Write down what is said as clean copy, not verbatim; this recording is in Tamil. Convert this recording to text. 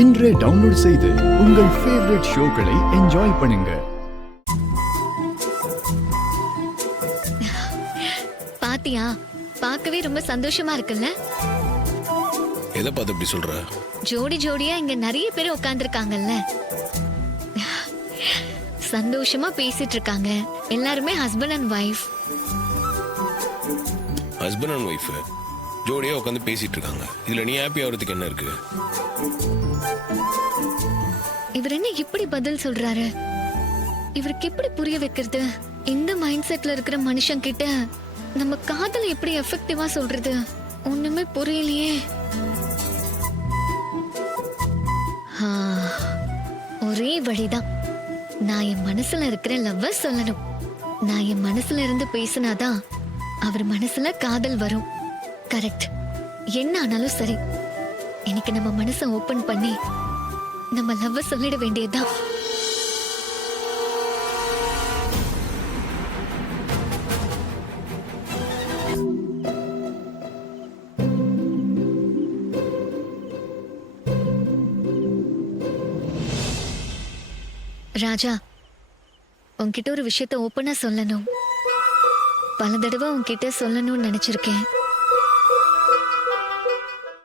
இன்றே டவுன்லோட் செய்து உங்கள் ஃபேவரட் ஷோக்களை என்ஜாய் பண்ணுங்க. பாத்தியா, பார்க்கவே ரொம்ப சந்தோஷமா இருக்குல்ல? எதை பார்த்து இப்படி சொல்ற? ஜோடி ஜோடியா இங்க நிறைய பேர் உட்கார்ந்துருக்காங்கல்ல, சந்தோஷமா பேசிட்டு இருக்காங்க. எல்லாருமே husband and wife. Husband and wife ஜோடியா உட்காந்து பேசிட்டு இருக்காங்க. இதுல நீ ஹாப்பி ஆகிறதுக்கு என்ன இருக்கு? இவர் என்ன இப்படி பதில் சொல்றாரு? இவருக்கு எப்படி புரிய வைக்கிறது? இந்த மைண்ட் செட்ல இருக்கிற மனுஷன் கிட்ட நம்ம காதலை எப்படி எஃபெக்டிவா சொல்றது? ஒண்ணுமே புரியலையே. ஒரே வழிதான், நான் என் மனசுல இருக்கிற லவ்வ சொல்லணும். நான் என் மனசுல இருந்து பேசினாதான் அவர் மனசுல காதல் வரும். கரெக்ட். என்ன ஆனாலும் சரி, இன்னைக்கு நம்ம மனசை ஓபன் பண்ணி நம்ம லவ்வ சொல்லிட வேண்டியதுதான். ராஜா, உன்கிட்ட ஒரு விஷயத்த ஓப்பனா சொல்லணும். பல தடவை உன்கிட்ட சொல்லணும்னு நினைச்சிருக்கேன்.